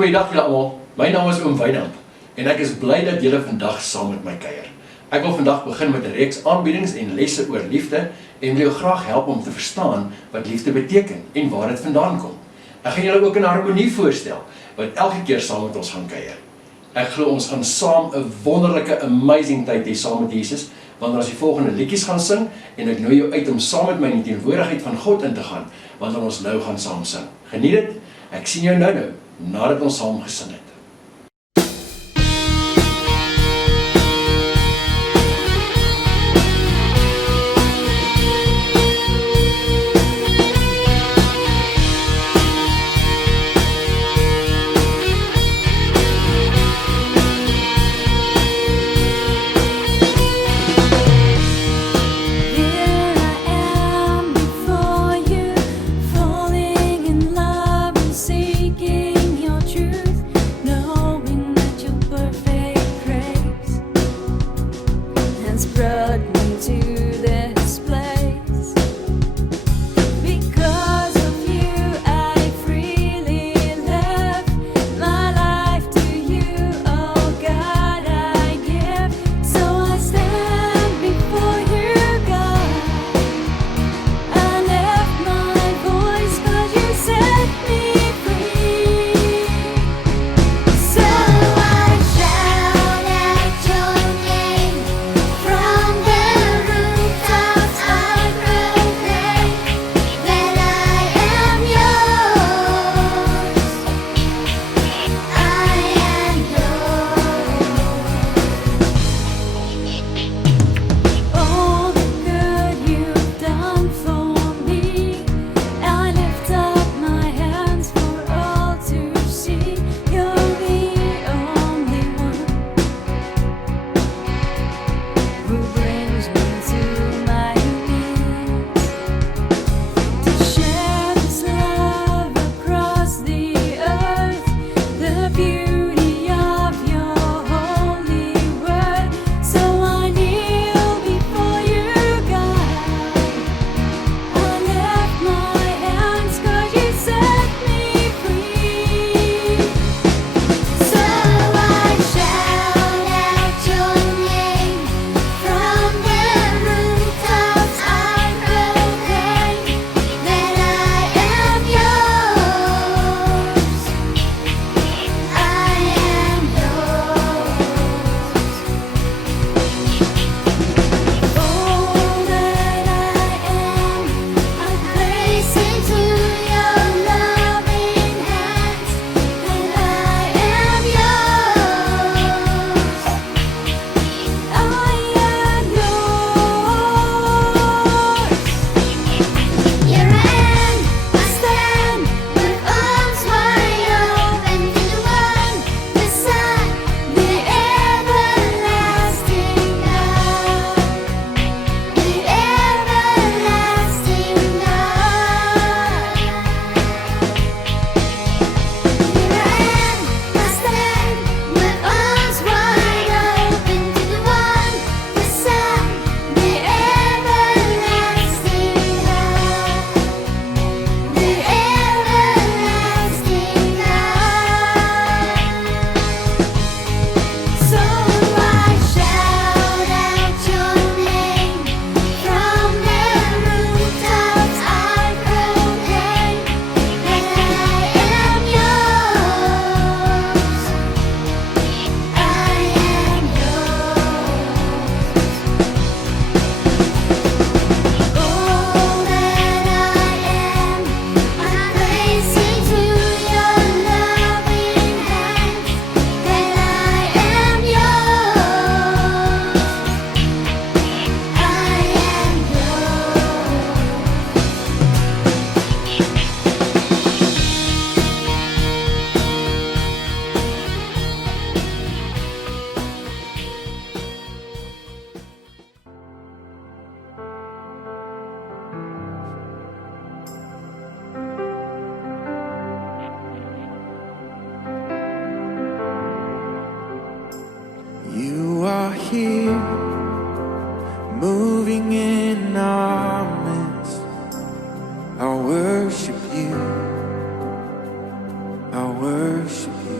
Goeiedag julle almal, my naam is Oom Wynand en ek is bly dat julle vandag saam met my kuier. Ek wil vandag begin met 'n reeks aanbiedings en lesse oor liefde en wil jou graag help om te verstaan wat liefde beteken en waar dit vandaan kom. Ek gaan julle ook 'n harmonie voorstel wat elke keer saam met ons gaan kuier. Ek glo ons gaan saam 'n wonderlike, amazing tyd hê saam met Jesus wanneer ons die volgende liedjies gaan sing en ek nooi jou uit om saam met my in die teenwoordigheid van God in te gaan wanneer ons nou gaan saam sing. Geniet dit. Ek sien jou nou nadat ons saam gesing het. Brought me to this place. Because of you, I freely live. My life to you, oh God, I give. So I stand before you, God. I lift my voice 'cause you set me free. So I shout out your name. From the rooftops I proclaim that I am yours. I am yours. All the good you've done for me, I lift up my hands for all to see. You're the only one who brings me to my knees to share this love across the earth, the beauty of your holy word. So I kneel before you, God. I lift my hands 'cause you set me free. So I shout out your name. From the rooftops I proclaim that I am yours. I am yours. All that I am, I place into your loving hands, and I am yours. I am yours. Here I am, I stand with arms wide open to the one, the Son, the everlasting God, the everlasting God. Here I am, I stand with arms wide open to the one, the Son, the everlasting God, the everlasting God. So I shout out your name. From the rooftops I proclaim that I am yours. I am yours. All that I am, I place into your loving hands, that I am yours. I am You are here, moving in our midst. I worship you. I worship you.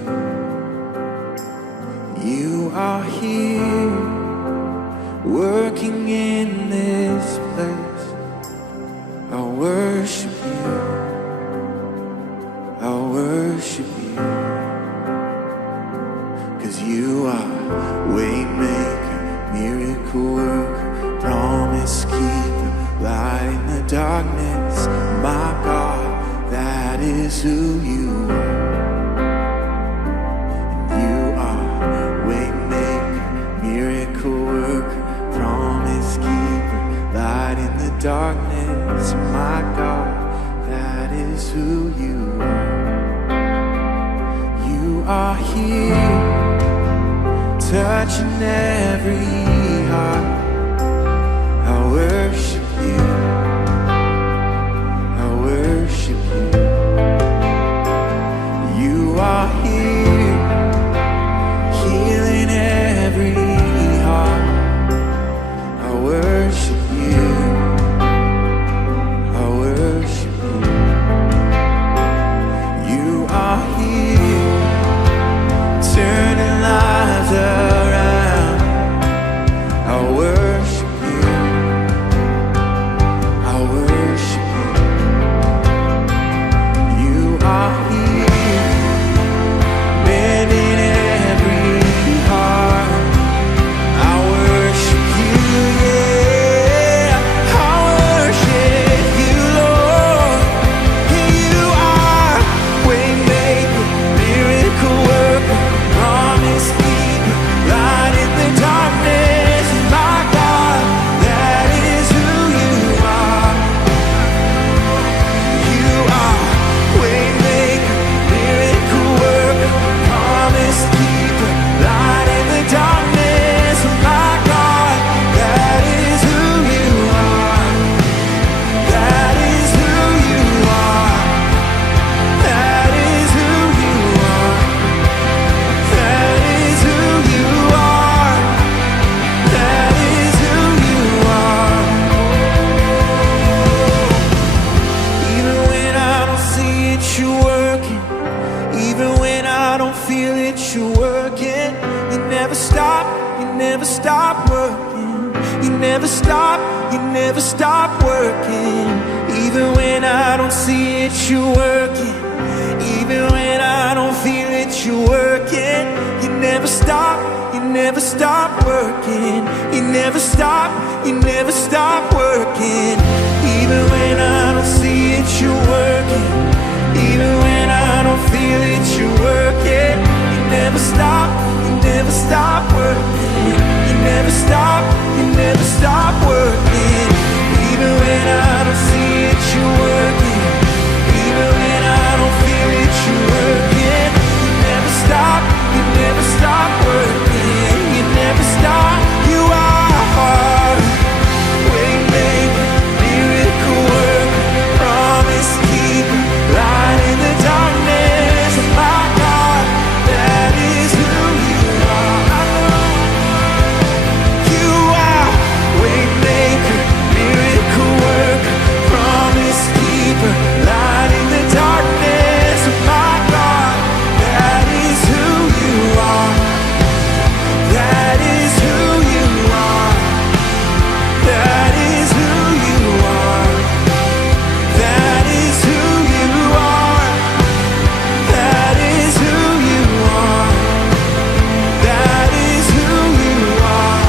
is who you are. You are waymaker, miracle worker, promise keeper, light in the darkness. My God, that is who you are. You are here, touching every heart. I worship you. I worship you. You are here, healing every heart. I worship you. I worship you. You are here, turning lives around. I worship you. I worship you. You are here, mending every heart. I worship you, yeah. I worship you, Lord. You are waymaker, miracle worker, promise keeper, light in the darkness. My God, that is who you are. You are waymaker, miracle worker, promise keeper, light in the darkness. My God, that is who you are. That is who you are. That is who you are. That is who you are. That is who you are. Even when I don't see it, you're working. Even when I don't feel it, you're working. You never stop, you never stop working. You never stop, you never stop working. Even when I don't see it, you're working. Even when I don't feel it, you're working. You never stop, you never stop working. You never stop, you never stop working. Even when I don't see it, you're working. Even when I don't feel it, you're working. You never stop, you never stop working. You never stop, you never stop working. Even when I don't see it, you're working. Even when I don't feel it, you're working. You never stop, you never stop working. You never stop, you are waymaker, miracle worker, promise keeper, light in the darkness. My God, that is who you are. You are waymaker, miracle worker, promise keeper, light in the darkness. My God, that is who you are. That is who you are. That is who you are. That is who you are. That is who you are. That is who you are.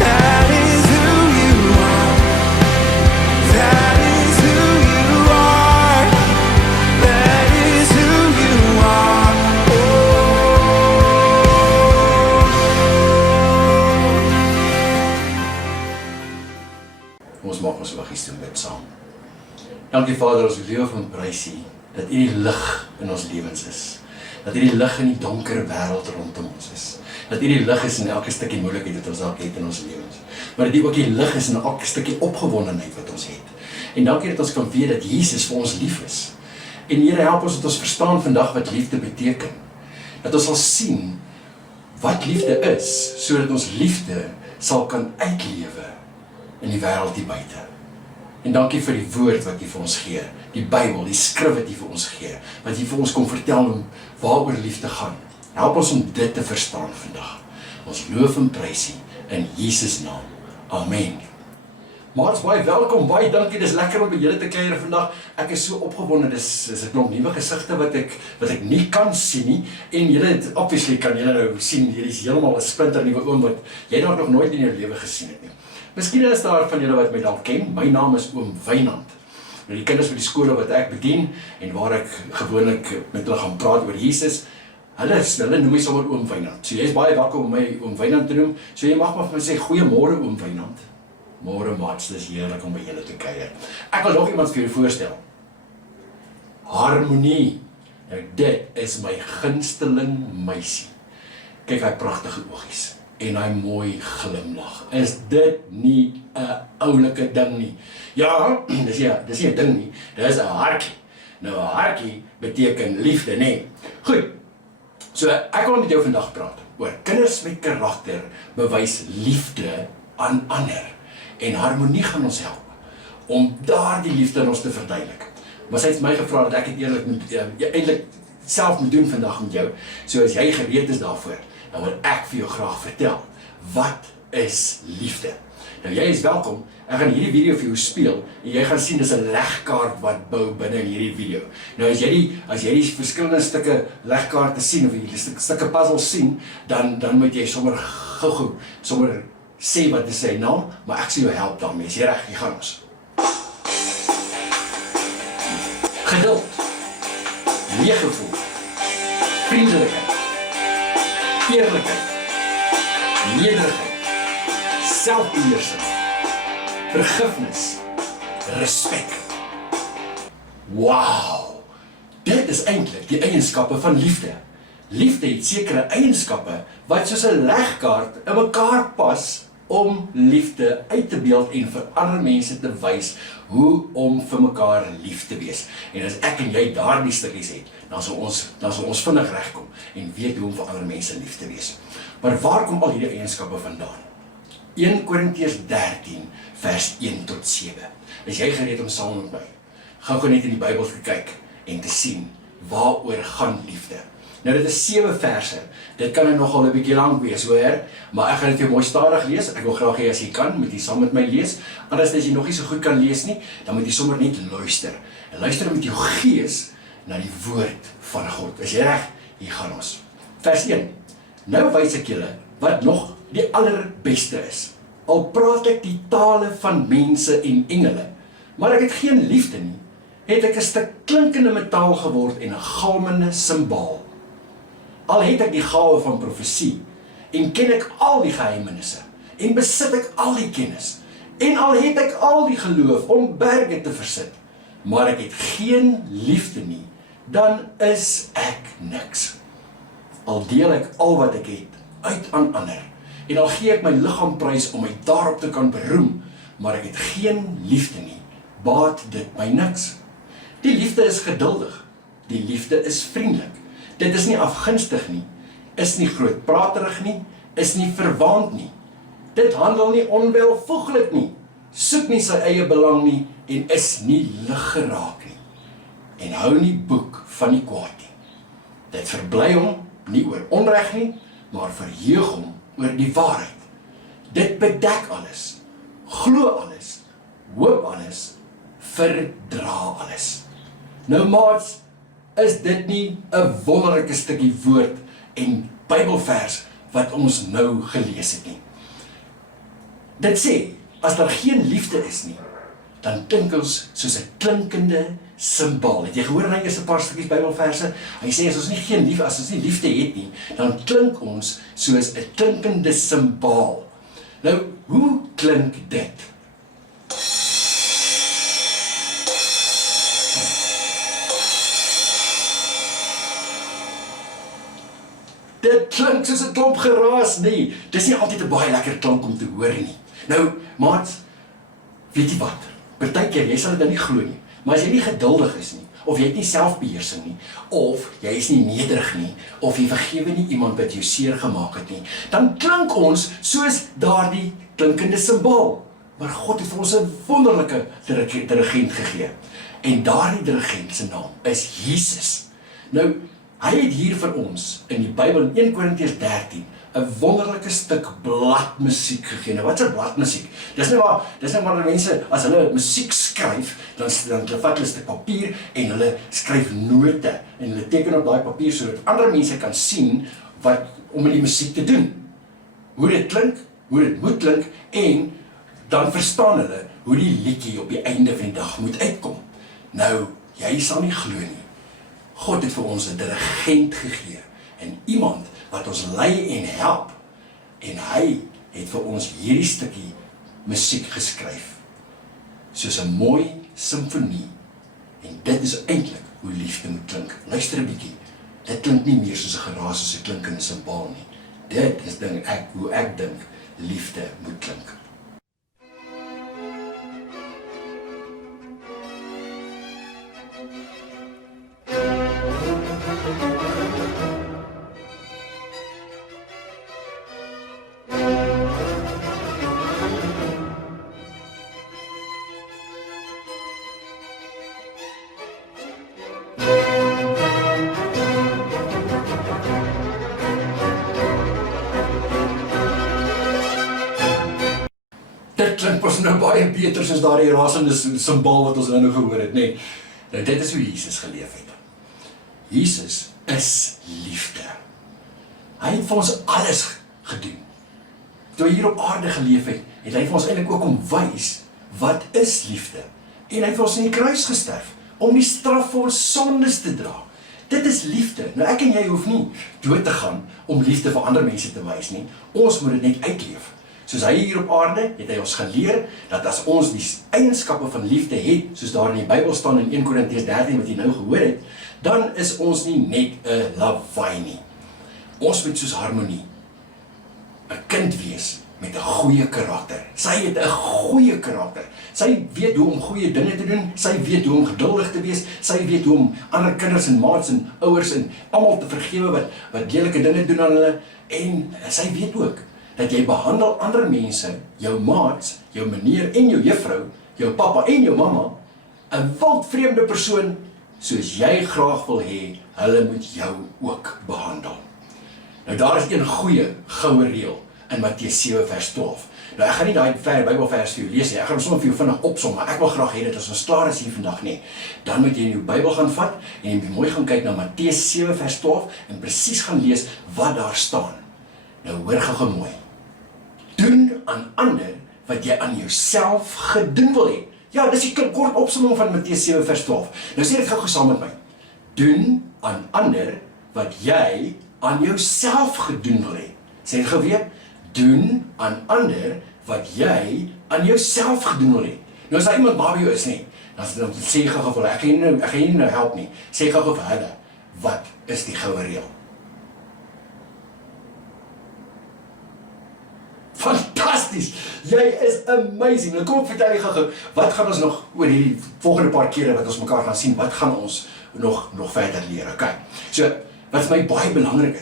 That is who you are. That is who you are. That is who you are. Ons maak ons oogies toe bid saam. Dankie Vader, ons loof en prys U dat U die lig in ons lewens is. Dat U die lig in die donker wêreld rondom ons is. Dat U die lig is in elke stukkie moeilikheid wat ons dalk het in ons lewens. Maar dat U ook die lig is in elke stukkie opgewondenheid wat ons het. En dankie dat ons kan weet dat Jesus vir ons lief is. En Here, help ons dat ons verstaan vandag wat liefde beteken. Dat ons sal sien wat liefde is, sodat ons liefde sal kan uitlewe in die wêreld hier buite. En dankie vir die woord wat U vir ons gee, die Bybel, die skrif wat U vir ons gee, wat U vir ons kom vertel om waaroor liefde gaan. Help ons om dit te verstaan vandag. Ons loof en prys U in Jesus naam. Amen. Maar baie welkom, baie dankie, dis lekker om by julle te kuier vandag. Ek is so opgewonde, dis 'n klomp nuwe gesigte wat ek nie kan sien nie. En julle, obviously kan julle nou sien, hier is heeltemal 'n splinter nuwe oom wat jy nog nooit in jou lewe gesien het nie. Miskien is daar van julle wat my dalk ken, my naam is Oom Wynand. Nou die kinders by die skole wat ek bedien, en waar ek gewoonlik met hulle gaan praat oor Jesus, hulle noem my sommer oom Wynand. So jy is baie welkom om my oom Wynand te noem, so jy mag maar vir my sê, goeiemôre oom Wynand. Môre maats, dis heerlik om by julle te kuier. Ek wil nog iemand vir julle voorstel. Harmonie. Nou dit is my gunsteling meisie. Kyk hy pragtige oogies en hy mooi glimlag. Is dit nie 'n oulike ding nie? Ja, dis nie 'n ding nie. Dis 'n hartjie. Nou 'n hartjie beteken liefde, nê? Goed. So ek wil met jou vandag praat oor kinders met karakter bewys liefde aan ander. En harmonie gaan ons help om daardie liefde aan ons te verduidelik. Maar sy het my gevra dat ek het eerlik moet eintlik self moet doen vandag met jou. So as jy gereed is daarvoor, dan wil ek vir jou graag vertel, wat is liefde? Nou jy is welkom, ek gaan hierdie video vir jou speel, en jy gaan sien dis 'n legkaart wat bou binne in hierdie video. Nou as jy die verskillende stukke legkaarte sien, of die stukke puzzle sien, dan moet jy sommer gou sommer sê wat is sy naam, maar ek sal jou help daarmee, is jy reg, hier gaan ons. Geduld, meegevoel, vriendelikheid, eerlikheid, nederigheid, selfbeheersing, vergifnis, respek. Wow, dit is eintlik die eienskappe van liefde. Liefde het sekere eienskappe wat soos 'n legkaart in mekaar pas om liefde uit te beeld en vir ander mense te wys hoe om vir mekaar lief te wees. En as ek en jy daardie stukkies het, dan sal ons vinnig regkom en weet hoe om vir ander mense lief te wees. Maar waar kom al hierdie eienskappe vandaan? 1 Korintiërs 13 vers 1 tot 7. Is jy gereed om saam met my gou net in die Bybel te kyk en te sien waaroor gaan liefde? Nou dit is 7 verse, dit kan nogal 'n bietjie lank wees hoor, maar ek gaan dit vir jou mooi stadig lees, ek wil graag hê as jy kan, moet jy saam met my lees, anders as jy nog nie so goed kan lees nie, dan moet jy sommer net luister, en luister met jou gees na die woord van God. Is jy reg? Hier gaan ons. Vers 1, nou wys ek julle wat nog die allerbeste is, al praat ek die tale van mense en engele, maar ek het geen liefde nie, het ek 'n stuk klinkende metaal geword en 'n galmende simbaal. Al het ek die gawe van profesie, en ken ek al die geheimenisse, en besit ek al die kennis, en al het ek al die geloof om berge te versit, maar ek het geen liefde nie, dan is ek niks. Al deel ek al wat ek het uit aan ander, en al gee ek my liggaam prys om my daarop te kan beroem, maar ek het geen liefde nie, baat dit my niks. Die liefde is geduldig, die liefde is vriendelik. Dit is nie afgunstig nie, is nie grootpraterig nie, is nie verwaand nie. Dit handel nie onwelvoeglik nie, soek nie sy eie belang nie, en is nie liggeraak nie, en hou nie boek van die kwaad nie. Dit verbly hom nie oor onreg nie, maar verheug hom oor die waarheid. Dit bedek alles, glo alles, hoop alles, verdra alles. Nou maats, is dit nie 'n wonderlike stukkie woord en Bybelvers wat ons nou gelees het nie? Dit sê, as daar geen liefde is nie, dan klink ons soos 'n klinkende simbaal. Het jy gehoor in die eerste paar stukkies Bybelverse? Hy sê as ons nie liefde het nie, dan klink ons soos 'n klinkende simbaal. Nou, hoe klink dit? Dit klink soos 'n klomp geraas, nee. Dis nie altyd 'n baie lekker klank om te hoor nie. Nou, maat, weet jy wat? Partykeer, jy sal dit nou nie glo nie, maar as jy nie geduldig is nie, of jy het nie selfbeheersing nie, of jy is nie nederig nie, of jy vergewe nie iemand wat jou seer gemaak het nie, dan klink ons soos daardie klinkende simbaal. Maar God het vir ons 'n wonderlike dirigent gegee. En daardie dirigent se naam is Jesus. Nou, hy het hier vir ons in die Bybel in 1 Korintiërs 13 'n wonderlike stuk bladmusiek gegee. Nou wat is bladmusiek? Dis nou maar mense as hulle musiek skryf, dan vat hulle 'n stuk papier en hulle skryf note en hulle teken op daai papier sodat ander mense kan sien wat om met die musiek te doen. Hoe dit klink, hoe dit moet klink en dan verstaan hulle hoe die liedjie op die einde van die dag moet uitkom. Nou, jy sal nie glo nie. God het vir ons 'n dirigent gegee en iemand wat ons lei en help. En hy het vir ons hierdie stukkie musiek geskryf. Soos 'n mooi simfonie. En dit is eintlik hoe liefde moet klink. Luister 'n bietjie. Dit klink nie meer soos 'n geraas as 'n klinkende simbaal nie. Dit is hoe ek dink liefde moet klink. Dit klink pas nou baie beter soos daardie rasende simbaal wat ons nou gehoor het, nee. Nou dit is hoe Jesus geleef het. Jesus is liefde. Hy het vir ons alles gedoen. Toe hy hier op aarde geleef het, het hy vir ons eintlik ook kom wys wat is liefde. En hy het vir ons in die kruis gesterf om die straf vir ons sondes te dra. Dit is liefde. Nou ek en jy hoef nie dood te gaan om liefde vir ander mense te wys nie. Ons moet dit net uitleef. Soos hy hier op aarde, het hy ons geleer, dat as ons die eienskappe van liefde het, soos daar in die Bybel staan in 1 Korintiërs 13 wat jy nou gehoor het, dan is ons nie net 'n lawaai nie. Ons moet soos Harmonie 'n kind wees met 'n goeie karakter. Sy het 'n goeie karakter. Sy weet hoe om goeie dinge te doen, sy weet hoe om geduldig te wees, sy weet hoe om ander kinders en maats en ouers en almal te vergewe wat lelike dinge doen aan hulle, en sy weet ook dat jy behandel ander mense, jou maats, jou meneer en jou juffrou, jou pappa en jou mamma, 'n wildvreemde persoon, soos jy graag wil hê, hulle moet jou ook behandel. Nou daar is een goeie, goue reël in Matteus 7 vers 12. Nou ek gaan nie daai Bybelvers vir jou lees nie, ek gaan hom sommer vir jou vinnig opsom, maar ek wil graag hê dat as ons klaar is hier vandag nie, dan moet jy in jou Bybel gaan vat, en jy mooi gaan kyk na Matteus 7 vers 12, en presies gaan lees wat daar staan. Nou hoor gou mooi. Doen aan ander wat jy aan jouself gedoen wil hê. Ja, dis die kort opsomming van Matteus 7 vers 12. Nou sê dit gou saam met my. Doen aan ander wat jy aan jouself gedoen wil hê. Sê dit gou weer. Doen aan ander wat jy aan jouself gedoen wil hê. Nou as daar iemand naby jou is nie, dan sê gou vir hulle, ek gaan nie nou help nie. Sê gou vir hulle, wat is die goue reël? Fantasties! Jy is amazing. Nou kom ek vertel jy gou, wat gaan ons nog oor hierdie volgende paar kere wat ons mekaar gaan sien, wat gaan ons nog verder leer, okay? So, wat vir my baie belangrik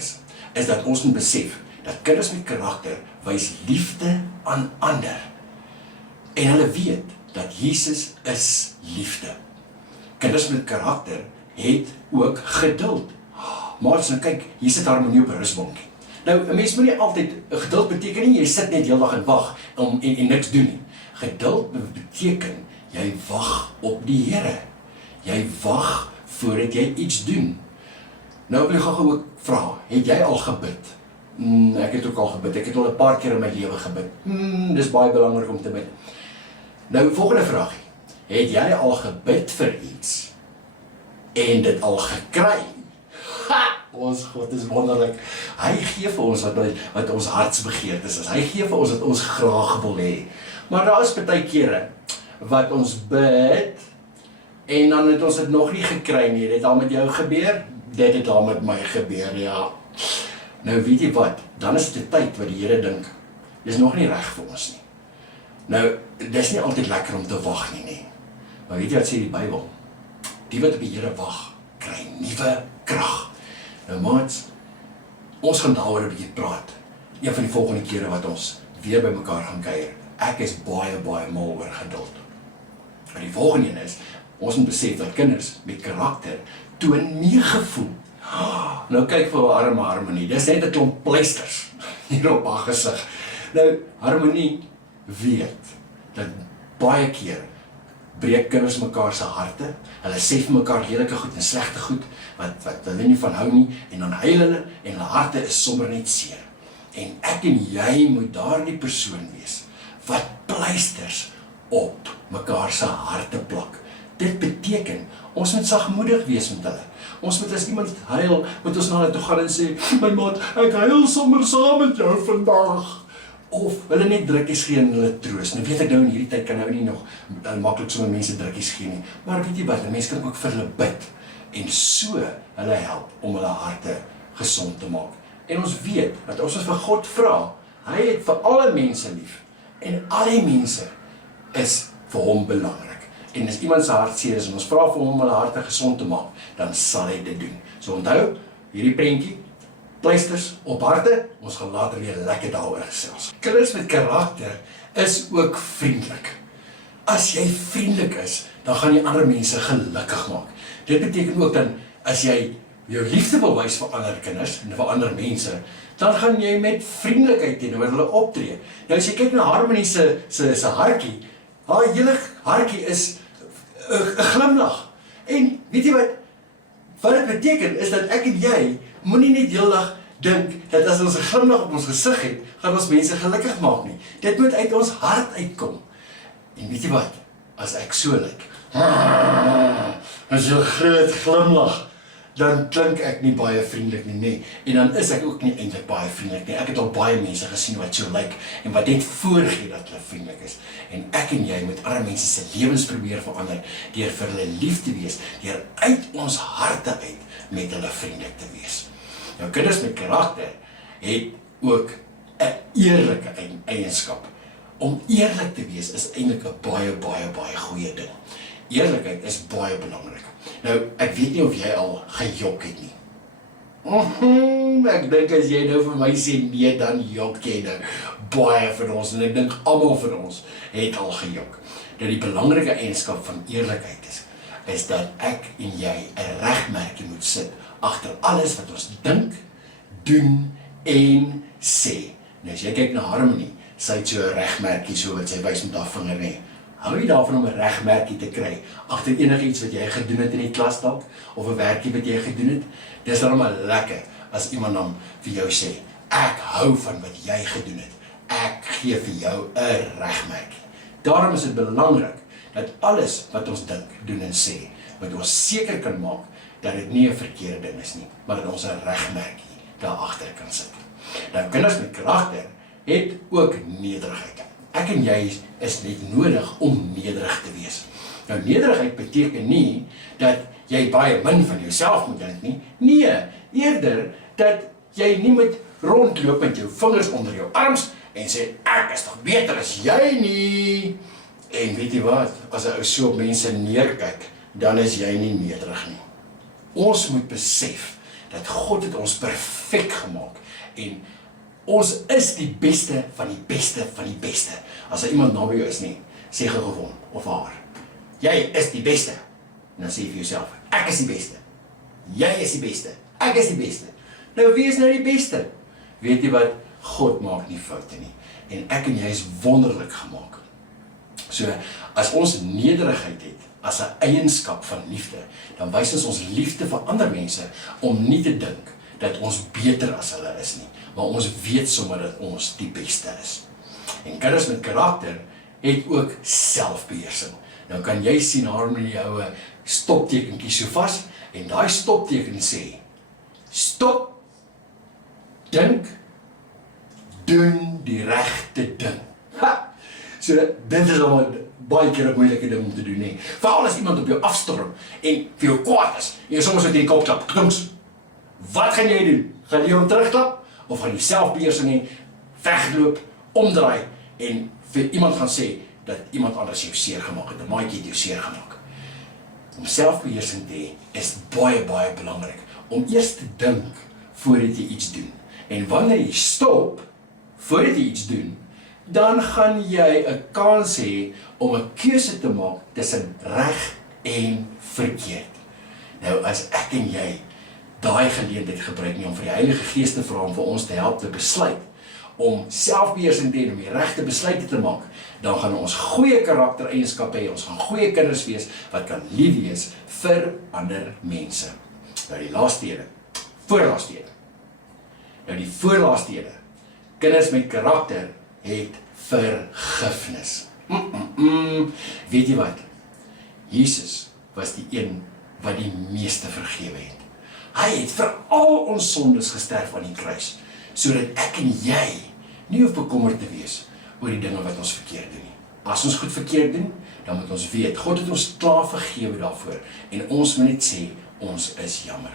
is dat ons moet besef, dat kinders met karakter wys liefde aan ander. En hulle weet dat Jesus is liefde. Kinders met karakter het ook geduld. Maar nou kyk, hier sit Harmonie op 'n rusbankie. Nou, 'n mens moet nie altyd, geduld beteken nie, jy sit net heeldag en wag en niks doen nie. Geduld beteken, jy wag op die Here. Jy wag voordat jy iets doen. Nou wil ek gou ook vra, het jy al gebid? Ek het ook al gebid, ek het al 'n paar keer in my lewe gebid. Dis baie belangrik om te bid. Nou, volgende vraagie. Het jy al gebid vir iets en dit al gekry? Ha! Ons God is wonderlik. Hy gee vir ons wat ons hartsbegeertes is. Hy gee vir ons wat ons graag wil hê. Maar daar is baie kere wat ons bid en dan het ons dit nog nie gekry nie. Dit het al met jou gebeur, dit het al met my gebeur, ja. Nou weet jy wat, dan is dit 'n tyd wat die Here dink, dis nog nie reg vir ons nie. Nou, dis nie altyd lekker om te wag nie. Maar weet jy wat sê die Bybel? Die wat op die Here wag, kry nuwe krag. Nou maats, ons gaan daaroor 'n bietjie praat. Een van die volgende kere wat ons weer by mekaar gaan kuier. Ek is baie mal oor geduld. En die volgende een is, ons moet besef dat kinders met karakter toon meegevoel. Nou kyk vir haar arme Harmonie, dis net 'n klomp pleisters hier op haar gesig. Nou, Harmonie weet dat baie keer breek kinders mekaar se harte, hulle sê vir mekaar lelike goed en slegte goed, wat hulle nie van hou nie, en dan huil hulle, en hulle harte is sommer net seer. En ek en jy moet daardie persoon wees, wat pleisters op mekaar se harte plak, dit beteken, ons moet sagmoedig wees met hulle. Ons moet as iemand huil, moet ons na hulle toe gaan en sê, my maat, ek huil sommer saam met jou vandag. Of hulle net drukkies gee en hulle troos. Nou weet ek nou in hierdie tyd kan nou nie nog maklik sommer mense drukkies gee nie. Maar weet jy wat, 'n mens kan ook vir hulle bid en so hulle help om hulle harte gesond te maak. En ons weet dat as ons vir God vra, hy het vir alle mense lief en al die mense is vir hom belangrik. En as iemand se hart seer is en ons vra vir hom om hulle harte gesond te maak, dan sal hy dit doen. So onthou, hierdie prentjie, pleisters op harte, ons gaan later weer lekker daaroor gesels. Kinders met karakter is ook vriendelik. As jy vriendelik is, dan gaan jy ander mense gelukkig maak. Dit beteken ook dan, as jy jou liefde wil wys vir ander kinders en vir ander mense, dan gaan jy met vriendelikheid teenoor hulle optree. Nou as jy kyk na Harmony se hartjie, haar hele hartjie is 'n glimlag. En weet jy wat dit beteken is dat ek en jy moenie net heeldag dink dat as ons 'n glimlag op ons gesig het, gaan ons mense gelukkig maak nie. Dit moet uit ons hart uitkom. En weet jy wat? As ek so lyk, as jy 'n groot glimlag, dan klink ek nie baie vriendelik nie. En dan is ek ook nie eintlik baie vriendelik nie. Ek het al baie mense gesien wat so lyk en wat net voorgee dat hulle vriendelik is. En ek en jy moet ander mense se lewens probeer verander deur vir hulle lief te wees, deur uit ons harte uit met hulle vriendelik te wees. Nou kinders met karakter het ook 'n eerlike eienskap. Om eerlik te wees is eintlik 'n baie goeie ding. Eerlikheid is baie belangrik. Nou, ek weet nie of jy al gejok het nie. Ek dink as jy nou vir my sê nee, dan jok jy nou. Baie van ons, en ek dink almal van ons, het al gejok. Nou die belangrike eienskap van eerlikheid is dat ek en jy 'n regmerkie moet sit agter alles wat ons dink, doen en sê. Nou as jy kyk na Harmony, sy het so 'n regmerkie so wat sy wys met haar vinger nie. Hou jy daarvan om 'n regmerkie te kry agter enigiets wat jy gedoen het in die klas dalk of 'n werkie wat jy gedoen het? Dis dan maar lekker as iemand dan vir jou sê, ek hou van wat jy gedoen het. Ek gee vir jou 'n regmerkie. Daarom is dit belangrik dat alles wat ons dink, doen en sê, moet ons seker kan maak dat dit nie 'n verkeerde ding is nie, maar dat ons 'n regmerkie daar agter kan sit. Nou kinders met karakter het ook nederigheid. Ek en jy is net nodig om nederig te wees. Nou nederigheid beteken nie dat jy baie min van jouself moet dink nie. Nee, eerder dat jy nie moet rondloop met jou vingers onder jou arms en sê ek is toch beter as jy nie. En weet jy wat, as 'n ou so op mense neerkyk, dan is jy nie nederig nie. Ons moet besef dat God het ons perfek gemaak en ons is die beste van die beste van die beste. As iemand naby jou is nie, sê gewoon of haar, jy is die beste. En dan sê jy vir jouself, ek is die beste. Jy is die beste. Ek is die beste. Nou wie is nou die beste? Weet jy wat? God maak nie foute nie. En ek en jy is wonderlik gemaak. So, as ons nederigheid het, as 'n eienskap van liefde, dan wys ons liefde vir ander mense om nie te dink dat ons beter as hulle is nie, maar ons weet sommer dat ons die beste is. En kinders met karakter het ook selfbeheersing. Nou kan jy sien Harmony hou 'n stoptekentjie so vas en daai stopteken sê stop, dink, doen die regte ding. Ha! So dit is al baie keer 'n moeilike ding om te doen nie. Veral as iemand op jou afstorm en vir jou kwaad is en jy soms met die kop klap. Wat gaan jy doen? Gaan jy hom terugklap of gaan jy selfbeheersing hê, wegloop, omdraai en vir iemand gaan sê dat iemand anders jou seer gemaak het, 'n maatjie het jou seer gemaak. Om selfbeheersing te hê is baie belangrik. Om eers te dink voordat jy iets doen. En wanneer jy stop voordat jy iets doen, dan gaan jy 'n kans hê om 'n keuse te maak tussen reg en verkeerd. Nou as ek en jy daai geleentheid gebruik nie om vir die Heilige Gees te vra om vir ons te help te besluit, om selfbeheersing te hê, om die regte besluite te maak, dan gaan ons goeie karaktereienskappe hê, ons gaan goeie kinders wees wat kan lief wees vir ander mense. Nou die laaste ene, voorlaaste ene. Nou die voorlaaste ene, kinders met karakter het vergifnis. Weet jy wat? Jesus was die een wat die meeste vergewe het. Hy het vir al ons sondes gesterf aan die kruis, sodat ek en jy nie hoef bekommerd te wees oor die dinge wat ons verkeerd doen nie. As ons goed verkeerd doen, dan moet ons weet, God het ons klaar vergewe daarvoor, en ons moet net sê, ons is jammer.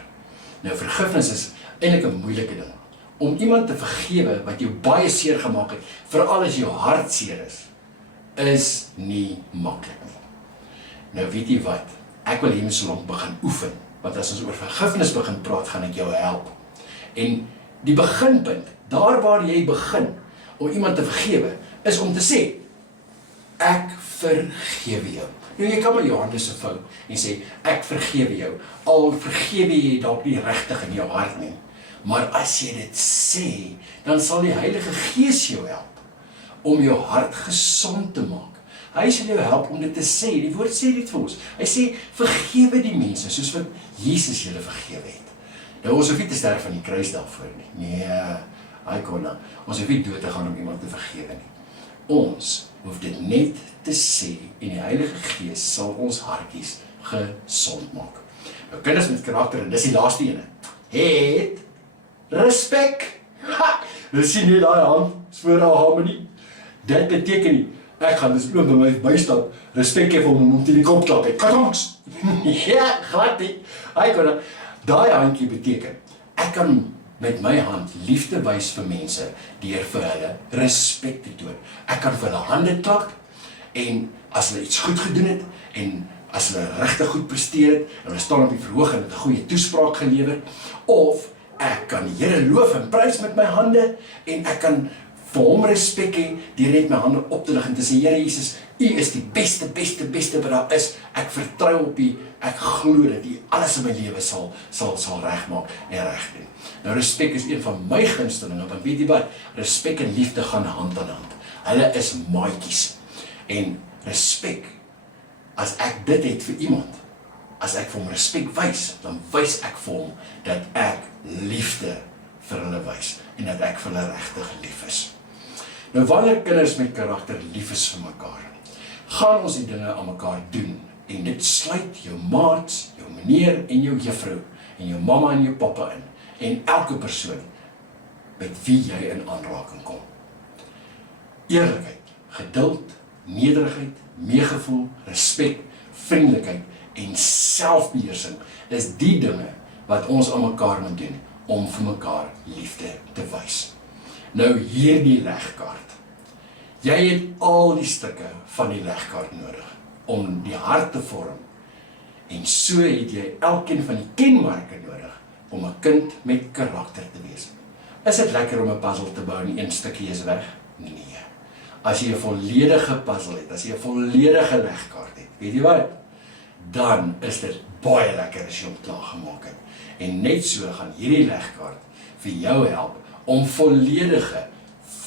Nou, vergifnis is eintlik 'n moeilike ding. Om iemand te vergewe wat jou baie seer gemaak het, veral as jou hart seer is nie maklik nie. Nou weet jy wat, ek wil hiermee so lank begin oefen, want as ons oor vergifnis begin praat, gaan ek jou help. En die beginpunt, daar waar jy begin om iemand te vergewe, is om te sê, ek vergewe jou. Nou jy kan maar jou hande so vou en sê, ek vergewe jou, al vergewe jy dalk nie regtig in jou hart nie. Maar as jy dit sê, dan sal die Heilige Gees jou help om jou hart gesond te maak. Hy sal jou help om dit te sê. Die woord sê dit vir ons. Hy sê, vergewe die mense soos wat Jesus julle vergewe het. Nou ons hoef nie te sterf van die kruis daarvoor nie. Nee, ons hoef nie dood te gaan om iemand te vergewe nie. Ons hoef dit net te sê en die Heilige Gees sal ons hartjies gesond maak. Nou kinders met karakter, en dis die laaste ene, het respek. Ha! Dis sien nie daai hand, voor haar harmonie. Dit beteken nie, ek gaan dus oom by my bystap, respek hê vir hom om teen die kop klap het. Katongs! Ja, glad nie. Daai handjie beteken, ek kan met my hand liefde wys vir mense, deur vir hulle respek te toon. Ek kan vir hulle hande klap, en as hulle iets goed gedoen het, en as hulle regtig goed presteer het, en hulle staan op die verhoog en het 'n goeie toespraak gelewer, of ek kan die Here loof en prys met my hande, en ek kan vir hom respek hê, deur net my hande op te lig en te sê, Here Jesus, U is die beste wat daar is, ek vertrou op U, ek glo dat U alles in my lewe sal regmaak en reg doen. Nou respek is een van my gunstelinge, want weet jy wat, respek en liefde gaan hand aan hand. Hulle is maatjies. En respek, as ek dit het vir iemand, as ek vir hom respek wys, dan wys ek vir hom dat ek liefde vir hulle wys, en dat ek vir hulle regtig lief is. Nou wanneer kinders met karakter lief is vir mekaar, gaan ons die dinge aan mekaar doen, en dit sluit jou maats, jou meneer en jou juffrou, en jou mamma en jou pappa in, en elke persoon met wie jy in aanraking kom. Eerlikheid, geduld, nederigheid, meegevoel, respek, vriendelikheid en selfbeheersing is die dinge wat ons aan mekaar moet doen om vir mekaar liefde te wys. Nou hierdie legkaart. Jy het al die stukke van die legkaart nodig om die hart te vorm, en so het jy elkeen van die kenmerke nodig om 'n kind met karakter te wees. Is dit lekker om 'n puzzle te bou en een stukkie is weg? Nee. As jy 'n volledige puzzle het, as jy 'n volledige legkaart het, weet jy wat? Dan is dit baie lekker as jy hom klaar gemaak het. En net so gaan hierdie legkaart vir jou help om volledige,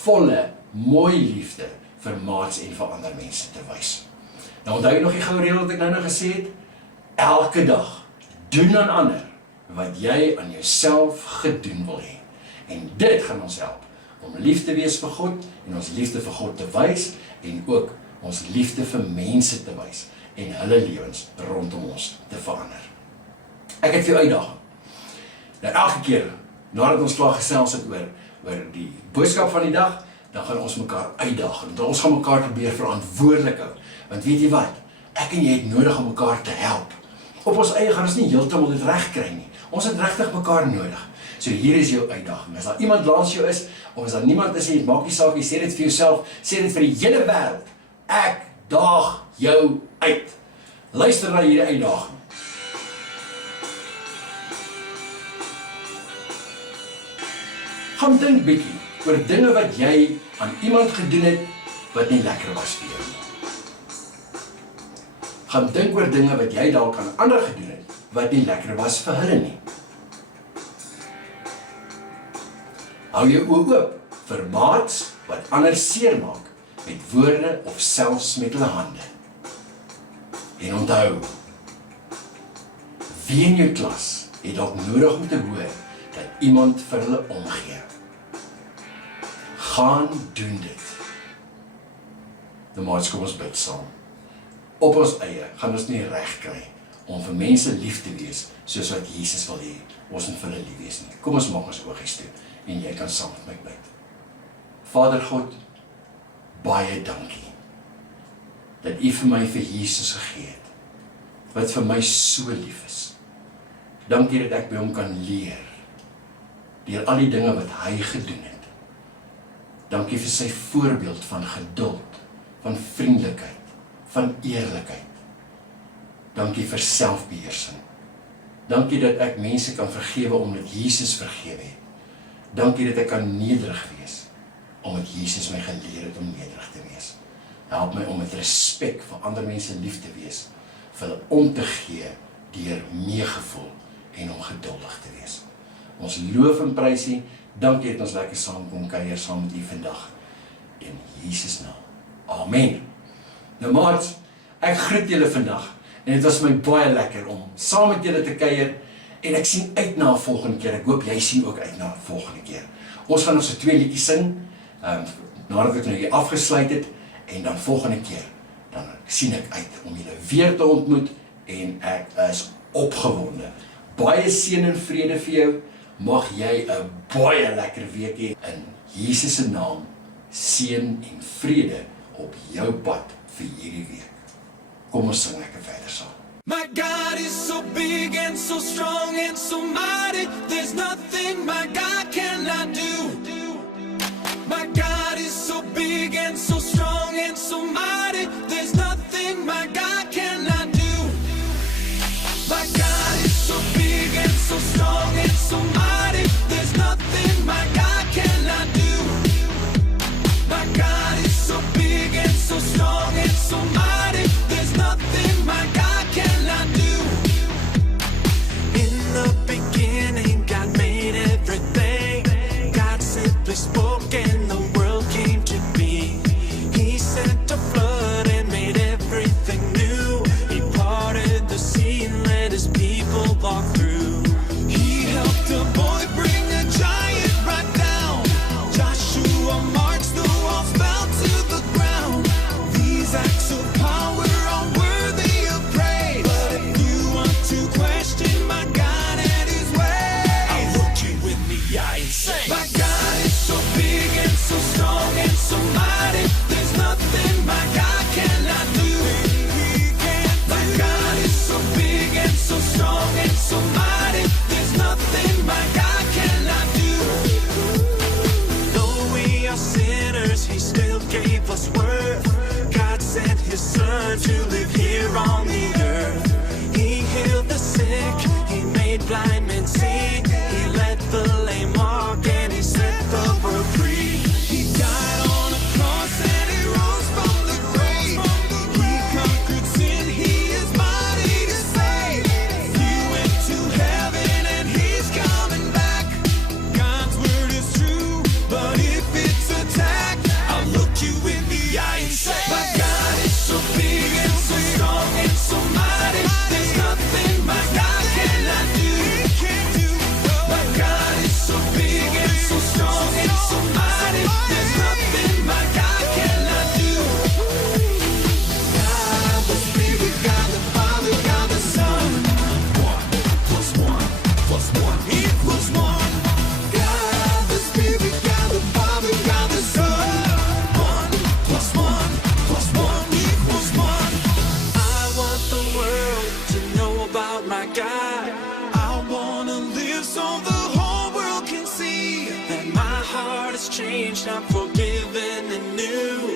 volle, mooi liefde vir maats en vir ander mense te wys. Nou onthou jy nog die goue reël wat ek nou gesê het? Elke dag doen aan ander wat jy aan jouself gedoen wil hê. En dit gaan ons help om lief te wees vir God en ons liefde vir God te wys en ook ons liefde vir mense te wys en hulle lewens rondom ons te verander. Ek het vir jou uitdaging. Nou elke keer nadat ons klaar gesels het oor die boodskap van die dag, dan gaan ons mekaar uitdaag. Ons gaan mekaar probeer verantwoordelik hou. Want weet jy wat? Ek en jy het nodig om mekaar te help. Op ons eie gaan ons nie heeltemal dit reg kry nie. Ons het regtig mekaar nodig. So hier is jou uitdaging. As daar iemand langs jou is, of as daar niemand is nie, maak nie saak, jy sê dit vir jouself, sê dit vir die hele wêreld. Ek daag jou uit. Luister na hierdie uitdaging. Gaan dink bietjie oor dinge wat jy aan iemand gedoen het wat nie lekker was vir jou nie. Gaan dink oor dinge wat jy dalk aan ander gedoen het wat nie lekker was vir hulle nie. Hou jou oë oop vir maats wat ander seermaak met woorde of selfs met hulle hande. En onthou, wie in jou klas het dalk nodig om te hoor dat iemand vir hulle omgee. Gaan doen dit. Nou maats, kom ons bid saam. Op ons eie gaan ons nie reg kry om vir mense lief te wees, soos wat Jesus wil hê, ons moet vir hulle lief wees nie. Kom ons maak ons oogies toe, en jy kan saam met my bid. Vader God, baie dankie, dat U vir my vir Jesus gegee het, wat vir my so lief is. Dankie dat ek by hom kan leer, deur al die dinge wat hy gedoen het. Dankie vir sy voorbeeld van geduld, van vriendelikheid, van eerlikheid. Dankie vir selfbeheersing. Dankie dat ek mense kan vergewe omdat Jesus vergewe het. Dankie dat ek kan nederig wees, omdat Jesus my geleer het om nederig te wees. Help my om met respek vir ander mense lief te wees, vir hulle om te gee deur meegevoel en om geduldig te wees. Ons loof en prys U, dankie dat ons lekker saam kon kuier saam met U vandag. In Jesus naam. Amen. Nou maats, ek groet julle vandag en dit was my baie lekker om saam met julle te kuier en ek sien uit na 'n volgende keer. Ek hoop jy sien ook uit na 'n volgende keer. Ons gaan nog so 2 liedjies sing, nadat ek nou hier afgesluit het en dan volgende keer, dan sien ek uit om julle weer te ontmoet en ek is opgewonde. Baie seën en vrede vir jou. Mag jy 'n baie lekker week hê in Jesus se naam. Seën en vrede op jou pad vir hierdie week. Kom ons sing lekker verder saam. My God is so big and so strong and so mighty. There's nothing my God cannot do. My God is so big and so strong and so mighty. There's nothing my God cannot do. My God is so big and so strong and so mighty. There's nothing my God cannot do. My God is so big and so strong and so mighty. There's nothing my God cannot do. In the beginning, God made everything. God simply spoke and the world came to be. He sent a flood and made everything new. He parted the sea and let His people walk through. He helped a boy bring a giant right down. Joshua marched, the walls fell to the ground. These acts of power are worthy of praise. But if you want to question my God and His ways, I'll look you in the eye and say, my God is so big and so strong and so mighty. There's nothing my God cannot do. My God is so big and so strong and so mighty. There's nothing my God cannot do. Though we are sinners, He still gave us worth. God sent His Son to live here on the earth. He healed the sick, He made blind men see. He let the lame walk and He set the world free. He died on a cross and He rose from the grave. He conquered sin, He is mighty to save. He went to heaven and He's coming back. God's word is true, but if it's attacked, I'll look you in the eye and say, my God is so big and so strong and so mighty. There's nothing my God cannot do. My God is so big and so strong and so mighty. There's nothing my God cannot do. God the Spirit, God the Father, God the Son. 1 plus 1 plus 1 equals 1. God the Spirit, God the Father, God the Son. 1 plus 1 plus 1 equals 1. I want the world to know about my God. I wanna live so the whole world can see that my heart has changed, I'm forgiven and new.